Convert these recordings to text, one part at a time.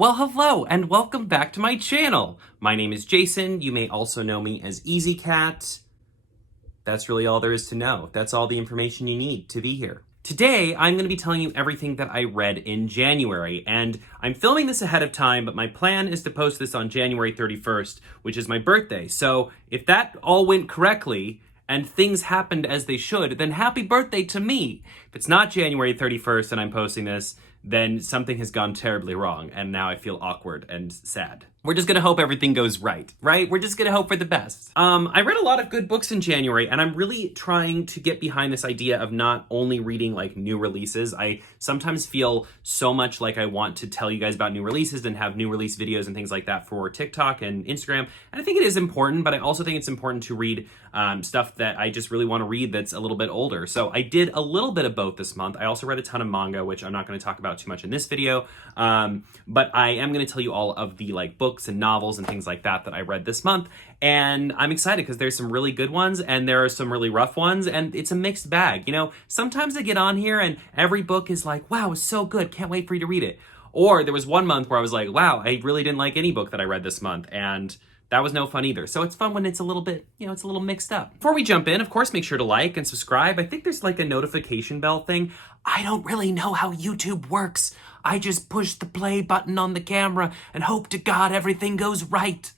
Well, hello, and welcome back to my channel. My name is Jason. You may also know me as Easy Cat. That's really all there is to know. That's all the information you need to be here. Today, I'm going to be telling you everything that I read in January, and I'm filming this ahead of time, but my plan is to post this on January 31st, which is my birthday. So if that all went correctly, and things happened as they should, then happy birthday to me. If it's not January 31st and I'm posting this, then something has gone terribly wrong, and now I feel awkward and sad. We're just gonna hope everything goes right? We're just gonna hope for the best. I read a lot of good books in January, and I'm really trying to get behind this idea of not only reading like new releases. I sometimes feel so much like I want to tell you guys about new releases and have new release videos and things like that for TikTok and Instagram, and I think it is important, but I also think it's important to read stuff that I just really want to read that's a little bit older. So I did a little bit of both this month. I also read a ton of manga, which I'm not going to talk about too much in this video, but I am going to tell you all of the like books and novels and things like that that I read this month, and I'm excited because there's some really good ones and there are some really rough ones, and it's a mixed bag. You know, sometimes I get on here and every book is like, wow, it's so good, can't wait for you to read it. Or there was one month where I was like, wow, I really didn't like any book that I read this month, and that was no fun either. So it's fun when it's a little bit, you know, it's a little mixed up. Before we jump in, of course, make sure to like and subscribe. I think there's like a notification bell thing. I don't really know how YouTube works. I just push the play button on the camera and hope to God everything goes right.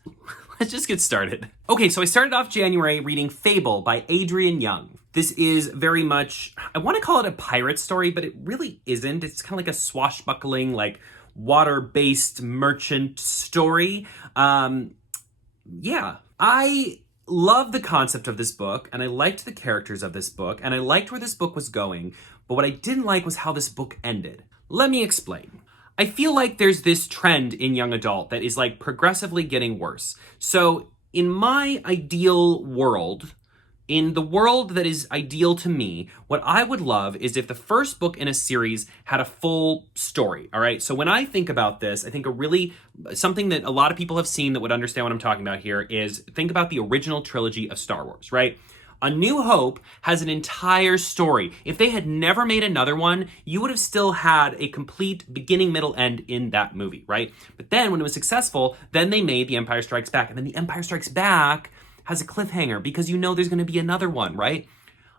Let's just get started. Okay, so I started off January reading Fable by Adrienne Young. This is very much, I want to call it a pirate story, but it really isn't. It's kind of like a swashbuckling, like water-based merchant story. Yeah, I love the concept of this book, and I liked the characters of this book, and I liked where this book was going, but what I didn't like was how this book ended. Let me explain. I feel like there's this trend in young adult that is like progressively getting worse. So in my ideal world, in the world that is ideal to me, what I would love is if the first book in a series had a full story, all right? So when I think about this, I think something that a lot of people have seen that would understand what I'm talking about here is think about the original trilogy of Star Wars, right? A New Hope has an entire story. If they had never made another one, you would have still had a complete beginning, middle, end in that movie, right? But then when it was successful, then they made The Empire Strikes Back, and then The Empire Strikes Back has a cliffhanger because you know there's going to be another one, right?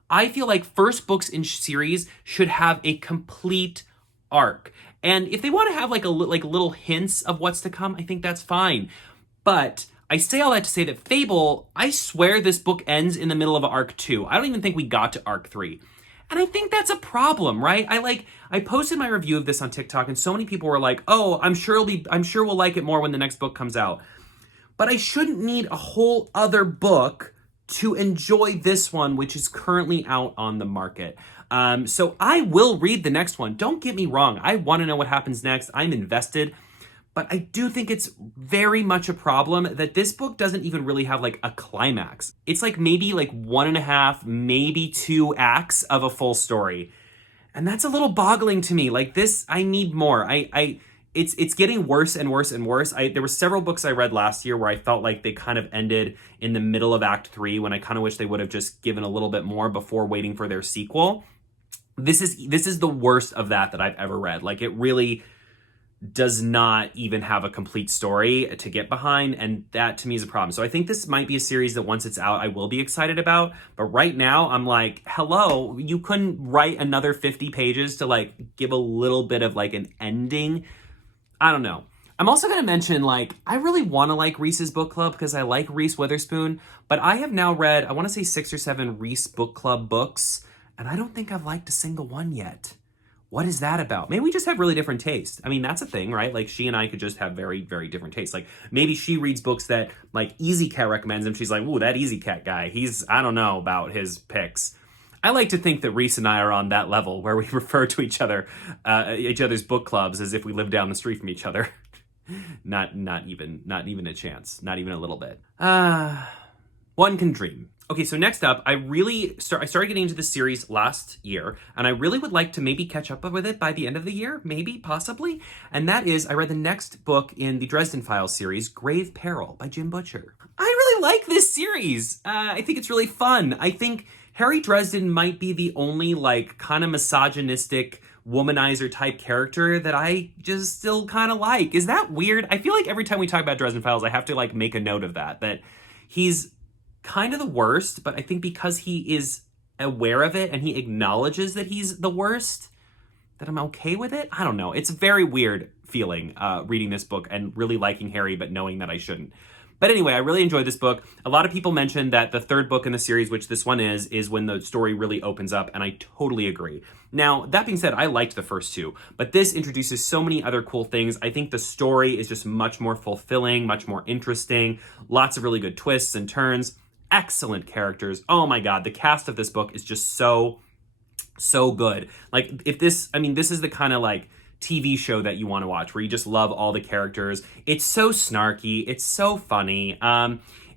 I feel like first books in series should have a complete arc. And if they want to have like little hints of what's to come, I think that's fine. But I say all that to say that Fable, I swear this book ends in the middle of arc 2. I don't even think we got to arc 3. And I think that's a problem, right? I posted my review of this on TikTok, and so many people were like, "Oh, I'm sure we'll like it more when the next book comes out." But I shouldn't need a whole other book to enjoy this one, which is currently out on the market. So I will read the next one. Don't get me wrong. I want to know what happens next. I'm invested. But I do think it's very much a problem that this book doesn't even really have like a climax. It's like maybe like 1.5, maybe 2 acts of a full story. And that's a little boggling to me. Like this, I need more. It's getting worse and worse and worse. There were several books I read last year where I felt like they kind of ended in the middle of Act 3 when I kind of wish they would have just given a little bit more before waiting for their sequel. This is the worst of that I've ever read. Like it really does not even have a complete story to get behind, and that to me is a problem. So I think this might be a series that once it's out, I will be excited about. But right now, I'm like, hello, you couldn't write another 50 pages to like give a little bit of like an ending. I don't know. I'm also going to mention, like, I really want to like Reese's Book Club because I like Reese Witherspoon, but I have now read, I want to say 6 or 7 Reese Book Club books, and I don't think I've liked a single one yet. What is that about? Maybe we just have really different tastes. I mean, that's a thing, right? Like, she and I could just have very, very different tastes. Like, maybe she reads books that, like, Easy Cat recommends, and she's like, ooh, that Easy Cat guy, I don't know about his picks. I like to think that Reese and I are on that level where we refer to each other's book clubs as if we live down the street from each other. Not even a chance. Not even a little bit. One can dream. Okay, so next up, I started getting into this series last year, and I really would like to maybe catch up with it by the end of the year, maybe, possibly. And that is, I read the next book in the Dresden Files series, Grave Peril by Jim Butcher. I really like this series. I think it's really fun. I think Harry Dresden might be the only, like, kind of misogynistic womanizer type character that I just still kind of like. Is that weird? I feel like every time we talk about Dresden Files, I have to like make a note of that he's kind of the worst, but I think because he is aware of it and he acknowledges that he's the worst, that I'm okay with it. I don't know. It's a very weird feeling reading this book and really liking Harry, but knowing that I shouldn't. But anyway, I really enjoyed this book. A lot of people mentioned that the third book in the series, which this one is when the story really opens up, and I totally agree. Now, that being said, I liked the first two, but this introduces so many other cool things. I think the story is just much more fulfilling, much more interesting, lots of really good twists and turns, excellent characters. Oh my God, the cast of this book is just so good. Like, this is the kind of like TV show that you want to watch, where you just love all the characters. It's so snarky. It's so funny.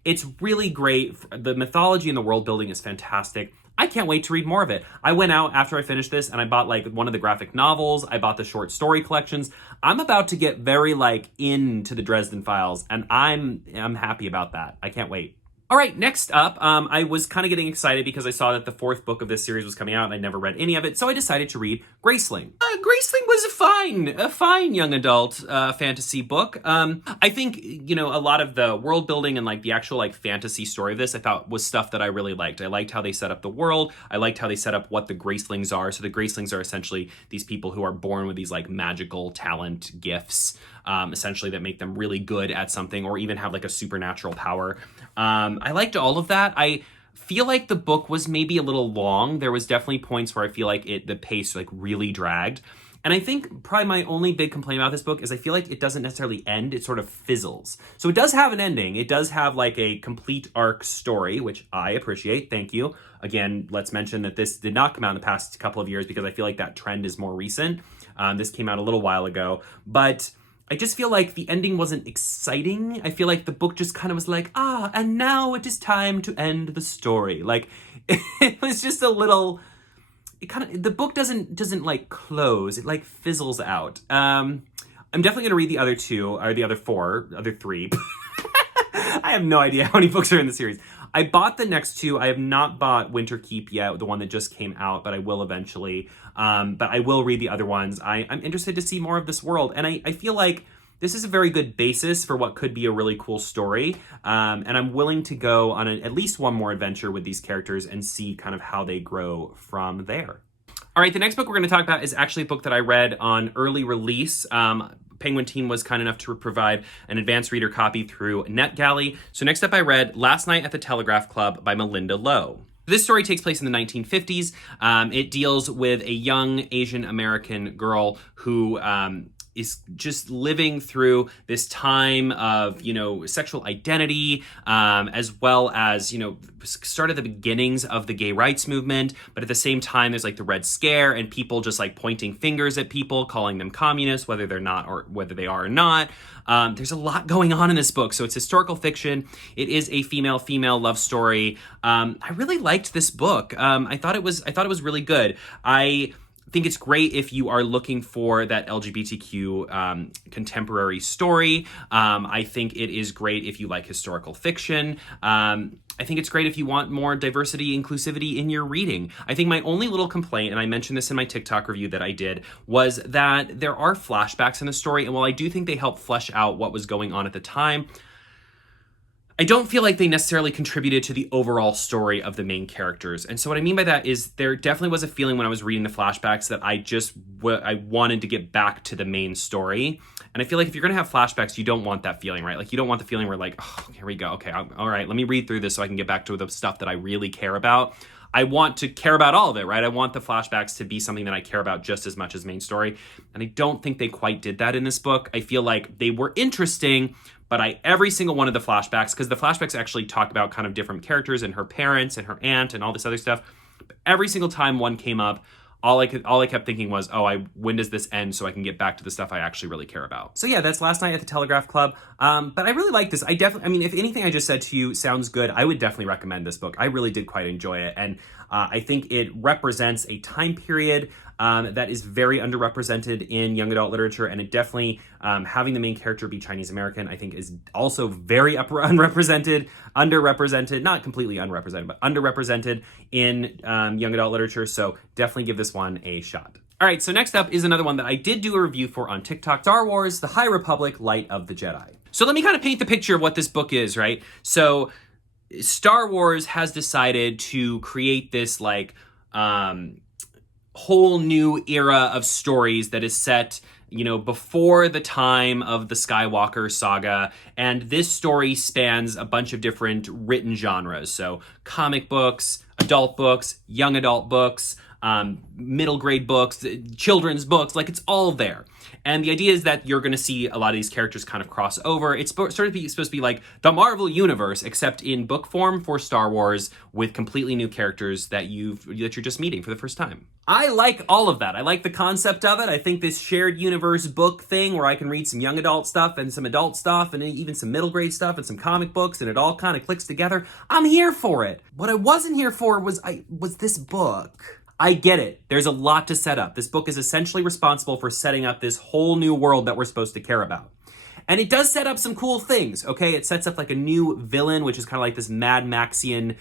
It's really great. The mythology and the world building is fantastic. I can't wait to read more of it. I went out after I finished this and I bought like one of the graphic novels. I bought the short story collections. I'm about to get very like into the Dresden Files, and I'm happy about that. I can't wait. All right, next up, I was kind of getting excited because I saw that the fourth book of this series was coming out and I never read any of it, so I decided to read Graceling. Graceling was a fine young adult fantasy book. I think, a lot of the world building and like the actual like fantasy story of this I thought was stuff that I really liked. I liked how they set up the world. I liked how they set up what the Gracelings are. So the Gracelings are essentially these people who are born with these like magical talent gifts, essentially that make them really good at something or even have like a supernatural power. I liked all of that. I feel like the book was maybe a little long. There was definitely points where I feel like the pace like really dragged. And I think probably my only big complaint about this book is I feel like it doesn't necessarily end. It sort of fizzles. So it does have an ending. It does have like a complete arc story, which I appreciate. Thank you. Again, let's mention that this did not come out in the past couple of years because I feel like that trend is more recent. This came out a little while ago, but I just feel like the ending wasn't exciting. I feel like the book just kind of was like, and now it is time to end the story. Like, it was just a little, the book doesn't like close. It like fizzles out. I'm definitely going to read the other two, or the other three. I have no idea how many books are in the series. I bought the next two. I have not bought Winterkeep yet, the one that just came out, but I will eventually. But I will read the other ones. I'm interested to see more of this world. And I feel like this is a very good basis for what could be a really cool story. And I'm willing to go on at least one more adventure with these characters and see kind of how they grow from there. All right, the next book we're going to talk about is actually a book that I read on early release. Penguin Teen was kind enough to provide an advanced reader copy through NetGalley. So next up I read Last Night at the Telegraph Club by Malinda Lo. This story takes place in the 1950s. It deals with a young Asian American girl who is just living through this time of, sexual identity, as well as, start at the beginnings of the gay rights movement. But at the same time, there's like the Red Scare and people just like pointing fingers at people, calling them communists, whether they're not or whether they are or not. There's a lot going on in this book. So it's historical fiction. It is a female love story. I really liked this book. I thought it was really good. I think it's great if you are looking for that LGBTQ contemporary story. I think it is great if you like historical fiction. I think it's great if you want more diversity, inclusivity in your reading. I think my only little complaint, and I mentioned this in my TikTok review that I did, was that there are flashbacks in the story. And while I do think they help flesh out what was going on at the time, I don't feel like they necessarily contributed to the overall story of the main characters. And so what I mean by that is there definitely was a feeling when I was reading the flashbacks that I wanted to get back to the main story. And I feel like if you're going to have flashbacks, you don't want that feeling, right? Like you don't want the feeling where like, oh, here we go. Okay, all right, let me read through this so I can get back to the stuff that I really care about. I want to care about all of it, right? I want the flashbacks to be something that I care about just as much as main story. And I don't think they quite did that in this book. I feel like they were interesting, but every single one of the flashbacks, because the flashbacks actually talk about kind of different characters and her parents and her aunt and all this other stuff. But every single time one came up, all I kept thinking was, when does this end so I can get back to the stuff I actually really care about? So yeah, that's Last Night at the Telegraph Club. But I really like this. If anything I just said to you sounds good, I would definitely recommend this book. I really did quite enjoy it. And I think it represents a time period that is very underrepresented in young adult literature. And it definitely, having the main character be Chinese American, I think is also very underrepresented, not completely unrepresented, but underrepresented in young adult literature. So definitely give this one a shot. All right, so next up is another one that I did do a review for on TikTok, Star Wars, The High Republic, Light of the Jedi. So let me kind of paint the picture of what this book is, right? So Star Wars has decided to create this like whole new era of stories that is set, you know, before the time of the Skywalker saga. And this story spans a bunch of different written genres. So comic books, adult books, young adult books, middle grade books, children's books, like it's all there. And the idea is that you're going to see a lot of these characters kind of cross over. It's supposed to be like the Marvel Universe, except in book form for Star Wars, with completely new characters that you're just meeting for the first time. I like all of that. I like the concept of it. I think this shared universe book thing where I can read some young adult stuff and some adult stuff and even some middle grade stuff and some comic books, and it all kind of clicks together. I'm here for it. What I wasn't here for was this book. I get it. There's a lot to set up. This book is essentially responsible for setting up this whole new world that we're supposed to care about. And it does set up some cool things, okay? It sets up like a new villain, which is kind of like this Mad Maxian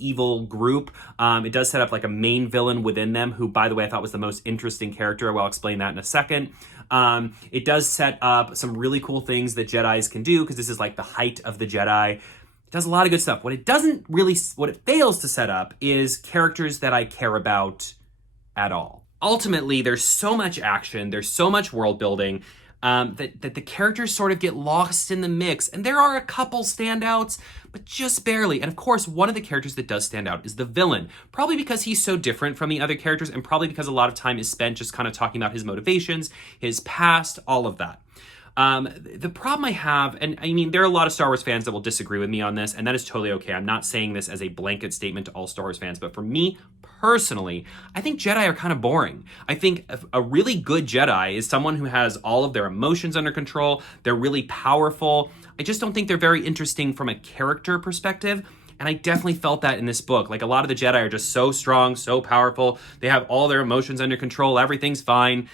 evil group. It does set up like a main villain within them, who, by the way, I thought was the most interesting character. I'll explain that in a second. It does set up some really cool things that Jedis can do, because this is like the height of the Jedi. It does a lot of good stuff. What it fails to set up is characters that I care about at all. Ultimately, there's so much action, there's so much world building, that the characters sort of get lost in the mix. And there are a couple standouts, but just barely. And of course, one of the characters that does stand out is the villain. Probably because he's so different from the other characters, and probably because a lot of time is spent just kind of talking about his motivations, his past, all of that. The problem I have, and I mean, there are a lot of Star Wars fans that will disagree with me on this, and that is totally okay. I'm not saying this as a blanket statement to all Star Wars fans, but for me personally, I think Jedi are kind of boring. I think a really good Jedi is someone who has all of their emotions under control. They're really powerful. I just don't think they're very interesting from a character perspective. And I definitely felt that in this book. Like, a lot of the Jedi are just so strong, so powerful. They have all their emotions under control. Everything's fine.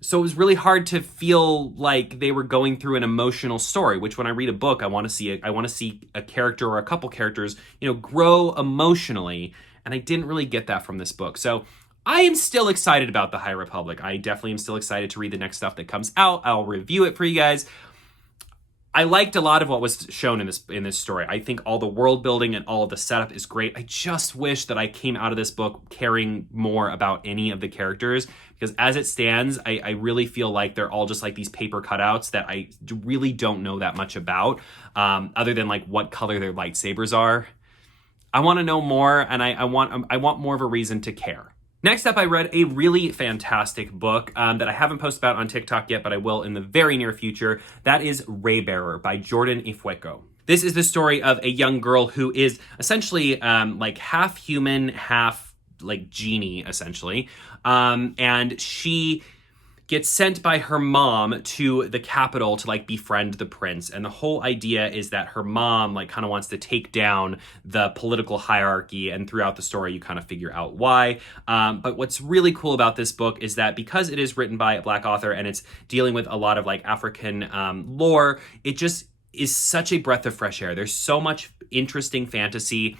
So it was really hard to feel like they were going through an emotional story, which when I read a book, I want to see a character or a couple characters, grow emotionally. And I didn't really get that from this book. So I am still excited about The High Republic. I definitely am still excited to read the next stuff that comes out. I'll review it for you guys. I liked a lot of what was shown in this story. I think all the world building and all of the setup is great. I just wish that I came out of this book caring more about any of the characters, because as it stands, I really feel like they're all just like these paper cutouts that I really don't know that much about, other than like what color their lightsabers are. I want to know more, and I want more of a reason to care. Next up, I read a really fantastic book that I haven't posted about on TikTok yet, but I will in the very near future. That is Raybearer by Jordan Ifueko. This is the story of a young girl who is essentially like half human, half like genie, essentially. And she gets sent by her mom to the capital to like befriend the prince. And the whole idea is that her mom like kind of wants to take down the political hierarchy, and throughout the story you kind of figure out why. But what's really cool about this book is that because it is written by a Black author and it's dealing with a lot of like African lore, it just is such a breath of fresh air. There's so much interesting fantasy.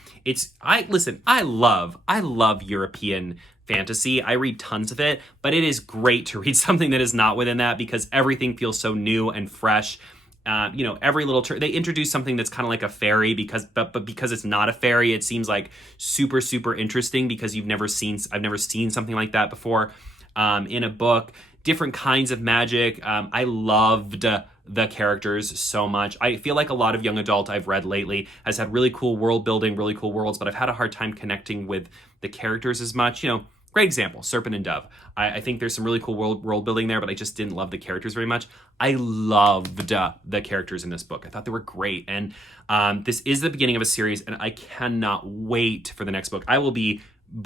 I love European fantasy. I read tons of it, but it is great to read something that is not within that, because everything feels so new and fresh. Every little they introduce something that's kind of like a fairy, but because it's not a fairy, it seems like super, super interesting, because I've never seen something like that before in a book. Different kinds of magic. I loved the characters so much. I feel like a lot of young adult I've read lately has had really cool world building, really cool worlds, but I've had a hard time connecting with the characters as much. Great example, Serpent and Dove. I think there's some really cool world building there, but I just didn't love the characters very much. I loved the characters in this book. I thought they were great. And this is the beginning of a series, and I cannot wait for the next book. I will be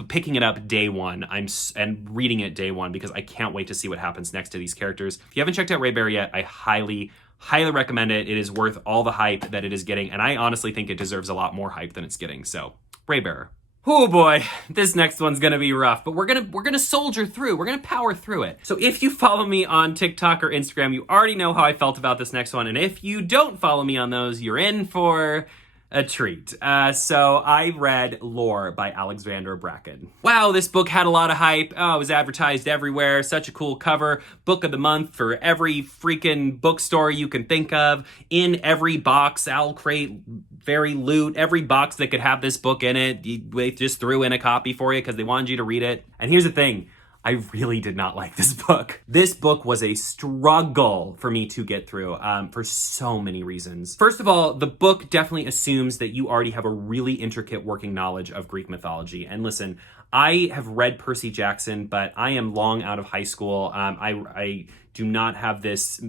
picking it up day one and reading it day one, because I can't wait to see what happens next to these characters. If you haven't checked out Raybearer yet, I highly recommend it. It is worth all the hype that it is getting, and I honestly think it deserves a lot more hype than it's getting. So, Raybearer. Oh boy, this next one's gonna be rough, but we're gonna soldier through. We're gonna power through it. So if you follow me on TikTok or Instagram, you already know how I felt about this next one, and if you don't follow me on those, you're in for a treat. So I read Lore by Alexandra Bracken. Wow, this book had a lot of hype. Oh, it was advertised everywhere. Such a cool cover. Book of the month for every freaking bookstore you can think of. In every box, owl crate, very loot. Every box that could have this book in it, they just threw in a copy for you because they wanted you to read it. And here's the thing. I really did not like this book. This book was a struggle for me to get through for so many reasons. First of all, the book definitely assumes that you already have a really intricate working knowledge of Greek mythology. And listen, I have read Percy Jackson, but I am long out of high school. I do not have this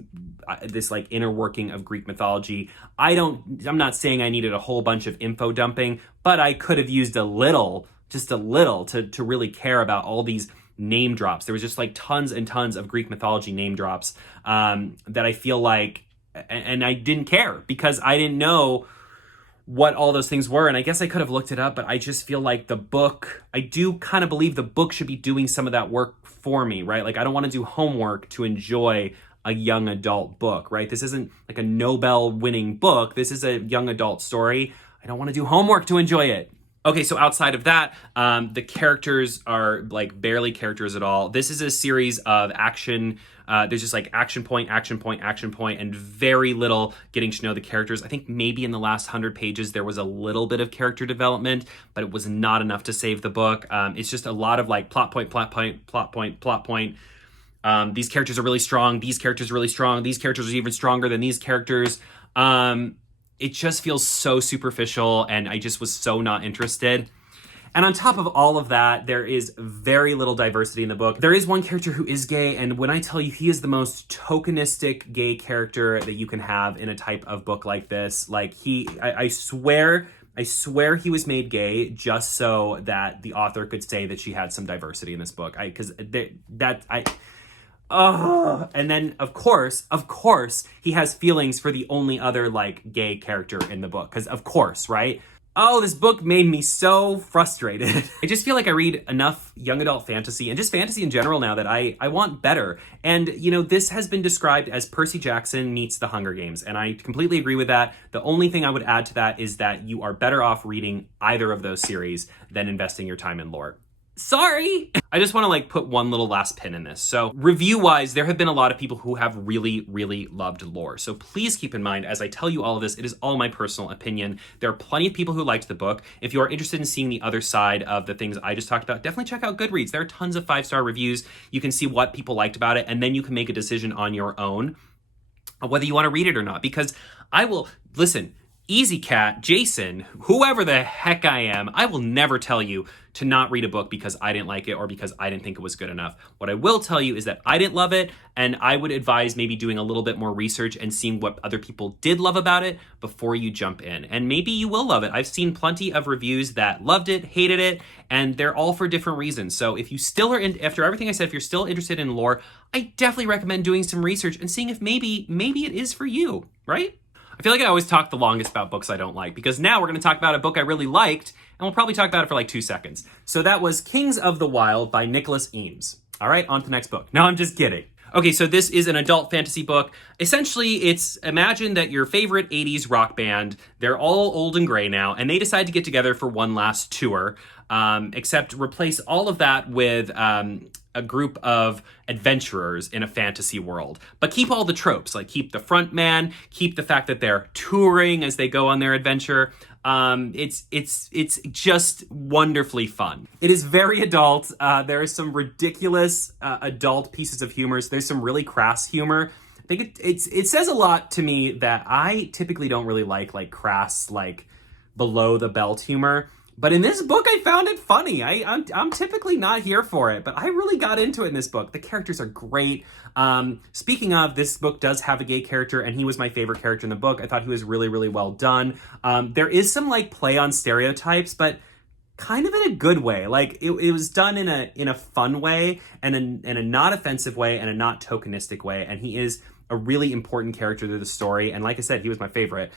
like inner working of Greek mythology. I'm not saying I needed a whole bunch of info dumping, but I could have used just a little to really care about all these name drops. There was just like tons and tons of Greek mythology name drops that I feel like, and I didn't care because I didn't know what all those things were. And I guess I could have looked it up, but I just feel like I do kind of believe the book should be doing some of that work for me, right? Like I don't want to do homework to enjoy a young adult book, right? This isn't like a Nobel winning book. This is a young adult story. I don't want to do homework to enjoy it. Okay, so outside of that, the characters are like barely characters at all. This is a series of action. There's just like action point, and very little getting to know the characters. I think maybe in the last 100 pages, there was a little bit of character development, but it was not enough to save the book. It's just a lot of like plot point. These characters are really strong. These characters are really strong. These characters are even stronger than these characters. It just feels so superficial, and I just was so not interested. And on top of all of that, there is very little diversity in the book. There is one character who is gay, and when I tell you he is the most tokenistic gay character that you can have in a type of book like this, like I swear he was made gay just so that the author could say that she had some diversity in this book. And then of course, he has feelings for the only other like gay character in the book. Because of course, right? Oh, this book made me so frustrated. I just feel like I read enough young adult fantasy and just fantasy in general now that I want better. And, this has been described as Percy Jackson meets the Hunger Games. And I completely agree with that. The only thing I would add to that is that you are better off reading either of those series than investing your time in lore. Sorry. I just want to put one little last pin in this. So review-wise, there have been a lot of people who have really, really loved lore. So please keep in mind, as I tell you all of this, it is all my personal opinion. There are plenty of people who liked the book. If you are interested in seeing the other side of the things I just talked about, definitely check out Goodreads. There are tons of 5-star reviews. You can see what people liked about it, and then you can make a decision on your own whether you want to read it or not. Because Easy Cat, Jason, whoever the heck I am, I will never tell you to not read a book because I didn't like it or because I didn't think it was good enough. What I will tell you is that I didn't love it, and I would advise maybe doing a little bit more research and seeing what other people did love about it before you jump in. And maybe you will love it. I've seen plenty of reviews that loved it, hated it, and they're all for different reasons. So if you still are after everything I said, if you're still interested in lore, I definitely recommend doing some research and seeing if maybe it is for you, right? I feel like I always talk the longest about books I don't like, because now we're going to talk about a book I really liked, and we'll probably talk about it for 2 seconds. So that was Kings of the Wyld by Nicholas Eames. All right, on to the next book. No, I'm just kidding. Okay, so this is an adult fantasy book. Essentially, imagine that your favorite 80s rock band, they're all old and gray now, and they decide to get together for one last tour, except replace all of that with a group of adventurers in a fantasy world. But keep all the tropes, keep the front man, keep the fact that they're touring as they go on their adventure. It's just wonderfully fun. It is very adult. There are some ridiculous adult pieces of humor. So there's some really crass humor. I think it says a lot to me that I typically don't really like crass, below the belt humor. But in this book, I found it funny. I'm typically not here for it, but I really got into it in this book. The characters are great. Speaking of, this book does have a gay character, and he was my favorite character in the book. I thought he was really, really well done. There is some play on stereotypes, but kind of in a good way. It was done in a fun way, and in a not offensive way, and a not tokenistic way. And he is a really important character to the story. And like I said, he was my favorite.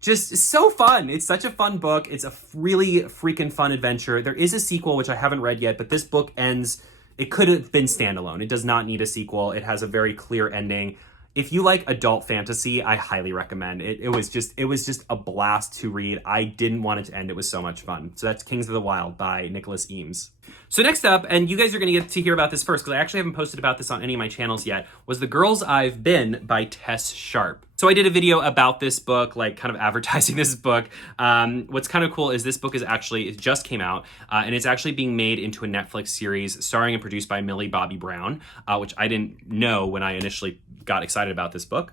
Just so fun. It's such a fun book. It's a really freaking fun adventure. There is a sequel, which I haven't read yet, but this book ends, it could have been standalone. It does not need a sequel. It has a very clear ending. If you like adult fantasy, I highly recommend it. It was just a blast to read. I didn't want it to end. It was so much fun. So that's Kings of the Wyld by Nicholas Eames. So next up, and you guys are going to get to hear about this first because I actually haven't posted about this on any of my channels yet, was The Girls Ive Been by Tess Sharpe. So I did a video about this book, like kind of advertising this book. What's kind of cool is this book it just came out, and it's actually being made into a Netflix series starring and produced by Millie Bobby Brown, which I didn't know when I initially got excited about this book.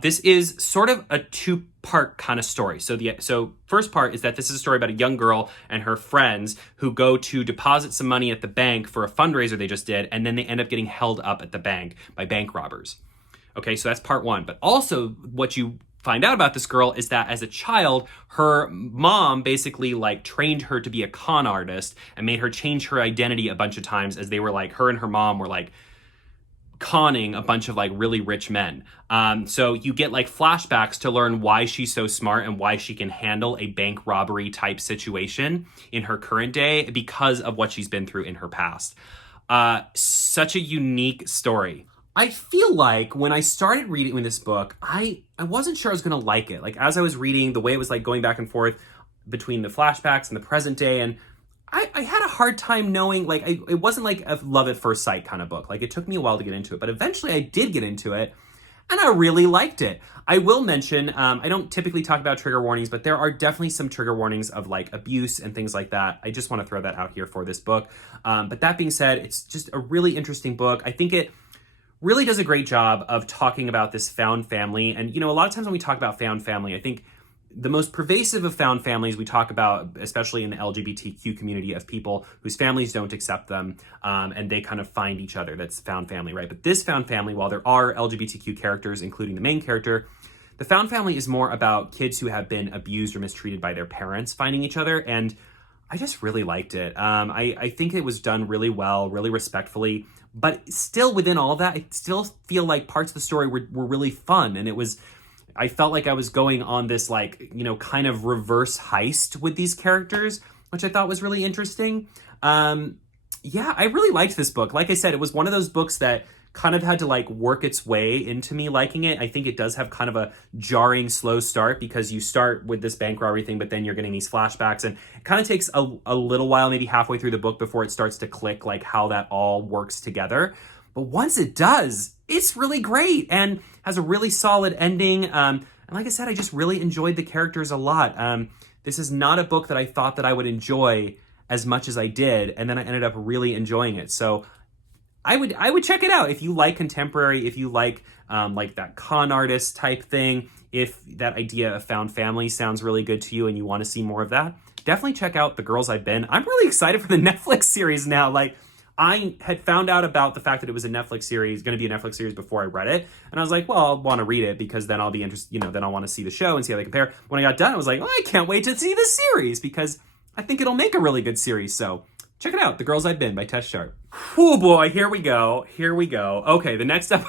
This is sort of a two-part kind of story. So first part is that this is a story about a young girl and her friends who go to deposit some money at the bank for a fundraiser they just did, and then they end up getting held up at the bank by bank robbers. Okay, so that's part one. But also what you find out about this girl is that as a child, her mom basically like trained her to be a con artist and made her change her identity a bunch of times as they were like, her and her mom were like conning a bunch of like really rich men. So you get like flashbacks to learn why she's so smart and why she can handle a bank robbery type situation in her current day because of what she's been through in her past. Such a unique story. I feel like when I started reading this book, I wasn't sure I was going to like it. Like as I was reading, the way it was like going back and forth between the flashbacks and the present day, and I had a hard time knowing, like, it wasn't like a love at first sight kind of book. Like it took me a while to get into it, but eventually I did get into it and I really liked it. I will mention, I don't typically talk about trigger warnings, but there are definitely some trigger warnings of like abuse and things like that. I just want to throw that out here for this book. But that being said, it's just a really interesting book. I think it really does a great job of talking about this found family. And, you know, a lot of times when we talk about found family, I think the most pervasive of found families we talk about, especially in the LGBTQ community, of people whose families don't accept them and they kind of find each other. That's found family, right? But this found family, while there are LGBTQ characters, including the main character, the found family is more about kids who have been abused or mistreated by their parents finding each other. And I just really liked it. I think it was done really well, really respectfully. But still within all of that, I still feel like parts of the story were really fun. And I felt like I was going on this like, you know, kind of reverse heist with these characters, which I thought was really interesting. Yeah, I really liked this book. Like I said, it was one of those books that kind of had to like work its way into me liking it. I think it does have kind of a jarring, slow start because you start with this bank robbery thing, but then you're getting these flashbacks, and it kind of takes a little while, maybe halfway through the book, before it starts to click like how that all works together. But once it does, it's really great and has a really solid ending. And like I said, I just really enjoyed the characters a lot. This is not a book that I thought that I would enjoy as much as I did, and then I ended up really enjoying it. So I would check it out if you like contemporary, if you like that con artist type thing, if that idea of found family sounds really good to you and you want to see more of that. Definitely check out The Girls Ive Been. I'm really excited for the Netflix series now. Like, I had found out about the fact that it was a Netflix series, going to be a Netflix series, before I read it. And I was like, well, I'll want to read it because then I'll be interested, you know, then I'll want to see the show and see how they compare. When I got done, I was like, oh, I can't wait to see the series because I think it'll make a really good series. So check it out. The Girls Ive Been by Tess Sharpe. Oh boy, here we go. Okay, the next up.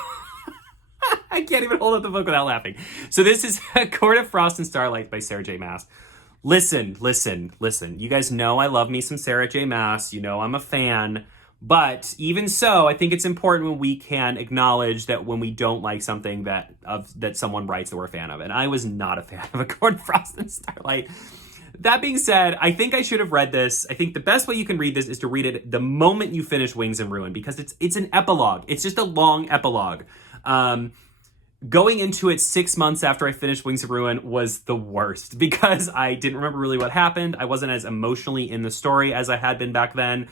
I can't even hold up the book without laughing. So this is Court of Frost and Starlight by Sarah J. Maas. Listen. You guys know I love me some Sarah J. Maas. You know I'm a fan. But even so, I think it's important when we can acknowledge that when we don't like something that someone writes that we're a fan of. And I was not a fan of A Court of Frost and Starlight. That being said, I think I should have read this. I think the best way you can read this is to read it the moment you finish Wings and Ruin, because it's an epilogue. It's just a long epilogue. Going into it 6 months after I finished Wings of Ruin was the worst because I didn't remember really what happened. I wasn't as emotionally in the story as I had been back then.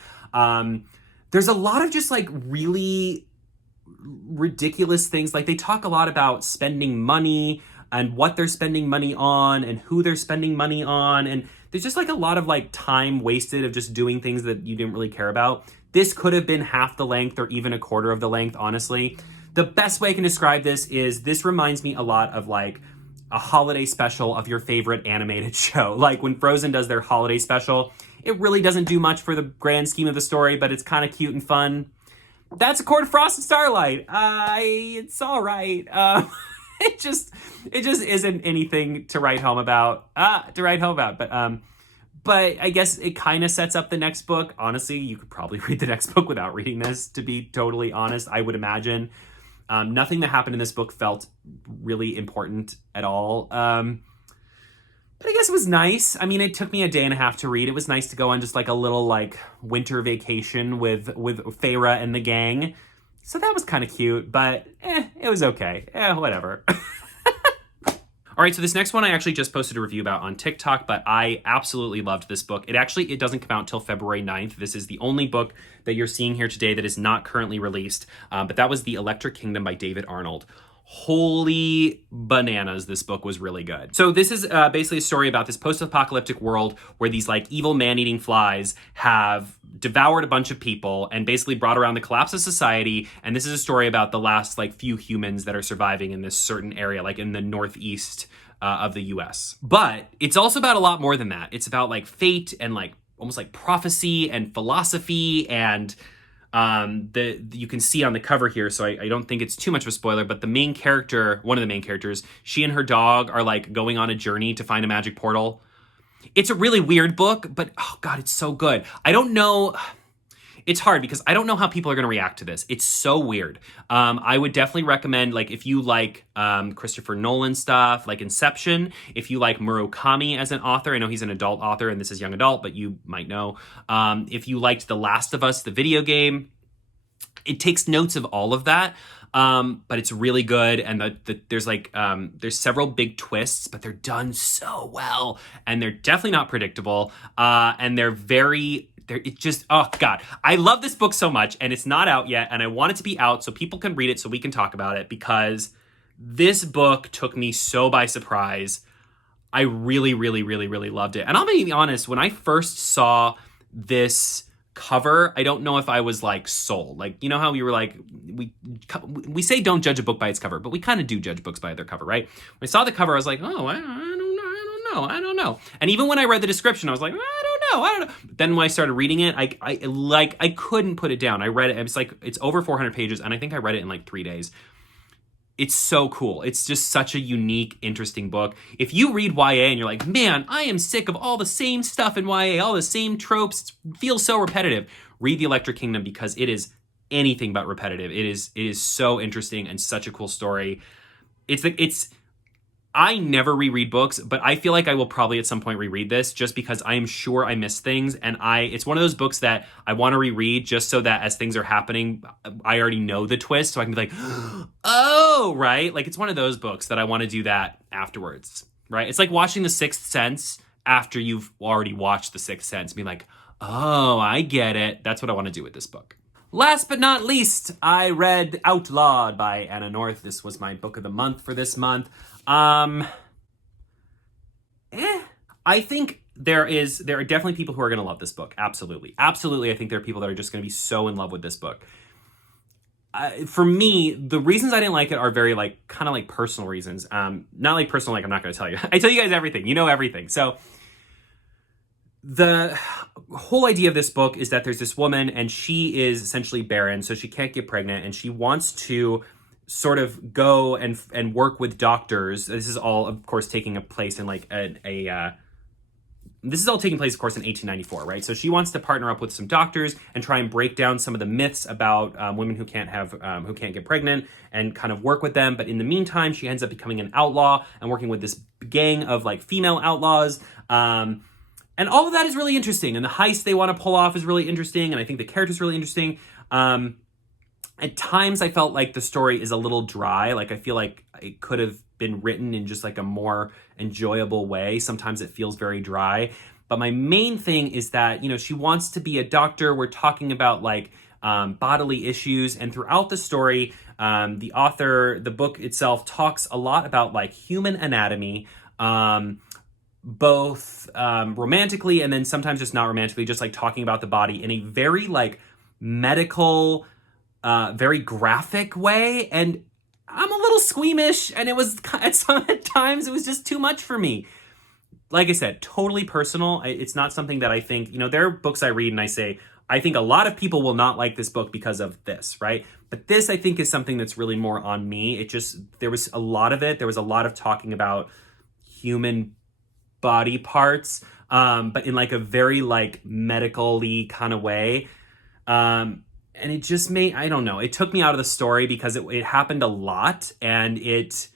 There's a lot of just like really ridiculous things. Like they talk a lot about spending money and what they're spending money on and who they're spending money on. And there's just like a lot of like time wasted of just doing things that you didn't really care about. This could have been half the length or even a quarter of the length, honestly. The best way I can describe this is this reminds me a lot of like a holiday special of your favorite animated show. Like when Frozen does their holiday special, it really doesn't do much for the grand scheme of the story, but it's kind of cute and fun. That's A Court of Frost and Starlight. It's all right. It just isn't anything to write home about. But I guess it kind of sets up the next book. Honestly, you could probably read the next book without reading this, to be totally honest, I would imagine. Nothing that happened in this book felt really important at all. But I guess it was nice. I mean, it took me a day and a half to read. It was nice to go on just like a little like winter vacation with Feyre and the gang. So that was kind of cute, but it was okay. Whatever. All right, so this next one I actually just posted a review about on TikTok, but I absolutely loved this book. It doesn't come out until February 9th. This is the only book that you're seeing here today that is not currently released, but that was The Electric Kingdom by David Arnold. Holy bananas, this book was really good. So this is basically a story about this post-apocalyptic world where these like evil man-eating flies have devoured a bunch of people and basically brought around the collapse of society. And this is a story about the last like few humans that are surviving in this certain area, like in the northeast of the US. But it's also about a lot more than that. It's about like fate and like almost like prophecy and philosophy and you can see on the cover here, so I don't think it's too much of a spoiler, but one of the main characters, she and her dog are like going on a journey to find a magic portal. It's a really weird book, but oh god, it's so good. I don't know. It's hard because I don't know how people are going to react to this. It's so weird. I would definitely recommend, like, if you like Christopher Nolan stuff, like Inception, if you like Murakami as an author, I know he's an adult author and this is young adult, but you might know. If you liked The Last of Us, the video game, it takes notes of all of that. But it's really good. And there's several big twists, but they're done so well. And they're definitely not predictable. And oh god, I love this book so much, and it's not out yet, and I want it to be out so people can read it so we can talk about it, because this book took me so by surprise. I really, really, really, really loved it. And I'll be honest, when I first saw this cover, I don't know if I was like sold. Like, you know how we were like, we say don't judge a book by its cover, but we kind of do judge books by their cover, right? When I saw the cover, I was like, oh, I don't know. And even when I read the description, I was like, I don't know. But then when I started reading it, I couldn't put it down. I read it. It's over 400 pages, and I think I read it in like 3 days. It's so cool. It's just such a unique, interesting book. If you read YA and you're like, man, I am sick of all the same stuff in YA, all the same tropes, it feels so repetitive, read The Electric Kingdom, because it is anything but repetitive. It is so interesting and such a cool story. I never reread books, but I feel like I will probably at some point reread this, just because I am sure I missed things. And it's one of those books that I want to reread just so that as things are happening, I already know the twist. So I can be like, oh, right. Like, it's one of those books that I want to do that afterwards, right? It's like watching The Sixth Sense after you've already watched The Sixth Sense, being like, oh, I get it. That's what I want to do with this book. Last but not least, I read Outlawed by Anna North. This was my book of the month for this month. I think there are definitely people who are going to love this book. Absolutely. I think there are people that are just going to be so in love with this book. For me, the reasons I didn't like it are very like kind of like personal reasons. Not like personal, like I'm not going to tell you. I tell you guys everything. You know everything. So the whole idea of this book is that there's this woman and she is essentially barren, so she can't get pregnant, and she wants to sort of go and work with doctors. This is all, of course, taking place in like this is all taking place, of course, in 1894, right? So she wants to partner up with some doctors and try and break down some of the myths about women who can't get pregnant, and kind of work with them. But in the meantime, she ends up becoming an outlaw and working with this gang of like female outlaws. And all of that is really interesting. And the heist they want to pull off is really interesting. And I think the character's really interesting. At times, I felt like the story is a little dry. Like, I feel like it could have been written in just like a more enjoyable way. Sometimes it feels very dry. But my main thing is that, you know, she wants to be a doctor. We're talking about like bodily issues. And throughout the story, the book itself talks a lot about like human anatomy, both romantically and then sometimes just not romantically, just like talking about the body in a very like medical, very graphic way. And I'm a little squeamish, and at times it was just too much for me. Like I said, totally personal. It's not something that I think, you know, there are books I read and I say, I think a lot of people will not like this book because of this, right? But this, I think, is something that's really more on me. There was a lot of it. There was a lot of talking about human body parts, but in like a very like medical-y kind of way. and it just made, I don't know, it took me out of the story because it happened a lot, and it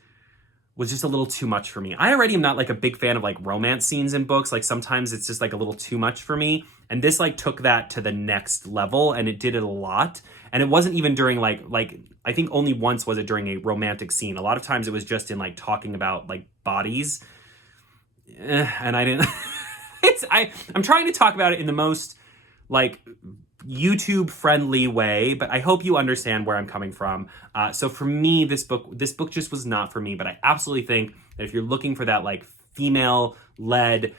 was just a little too much for me. I already am not like a big fan of like romance scenes in books. Like sometimes it's just like a little too much for me. And this like took that to the next level, and it did it a lot. And it wasn't even during like I think only once was it during a romantic scene. A lot of times it was just in like talking about like bodies. And I didn't, I'm trying to talk about it in the most like YouTube friendly way, but I hope you understand where I'm coming from. So for me, this book just was not for me, but I absolutely think that if you're looking for that like female led,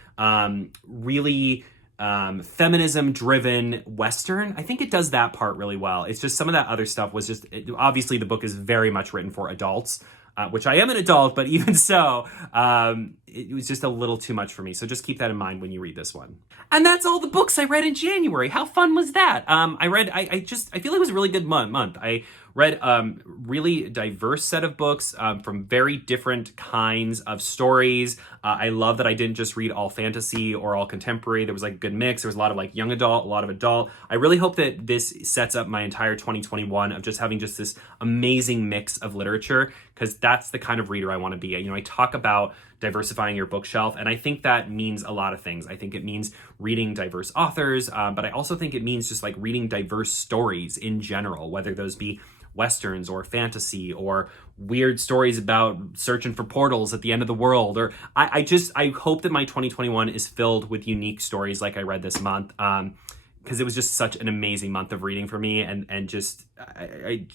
really feminism driven Western, I think it does that part really well. It's just some of that other stuff was just, obviously the book is very much written for adults, which I am an adult, but even so, it was just a little too much for me. So just keep that in mind when you read this one. And that's all the books I read in January. How fun was that? I feel like it was a really good month. I read really diverse set of books from very different kinds of stories. I love that I didn't just read all fantasy or all contemporary. There was like a good mix. There was a lot of like young adult, a lot of adult. I really hope that this sets up my entire 2021 of just having just this amazing mix of literature, because that's the kind of reader I want to be. You know, I talk about diversifying your bookshelf, and I think that means a lot of things. I think it means reading diverse authors, but I also think it means just like reading diverse stories in general, whether those be Westerns or fantasy or weird stories about searching for portals at the end of the world. Or I hope that my 2021 is filled with unique stories like I read this month, because it was just such an amazing month of reading for me, and just I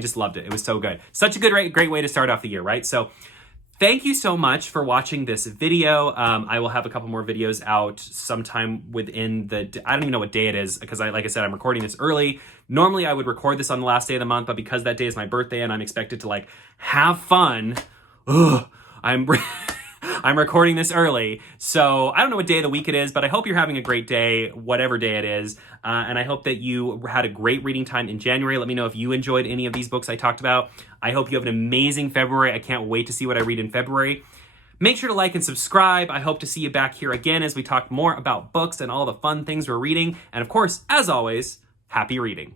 just loved it. It was so good. Such a great way to start off the year, right? So thank you so much for watching this video. I will have a couple more videos out sometime within I don't even know what day it is, because like I said, I'm recording this early. Normally I would record this on the last day of the month, but because that day is my birthday and I'm expected to like have fun, I'm recording this early. So I don't know what day of the week it is, but I hope you're having a great day, whatever day it is. And I hope that you had a great reading time in January. Let me know if you enjoyed any of these books I talked about. I hope you have an amazing February. I can't wait to see what I read in February. Make sure to like and subscribe. I hope to see you back here again as we talk more about books and all the fun things we're reading. And of course, as always, happy reading.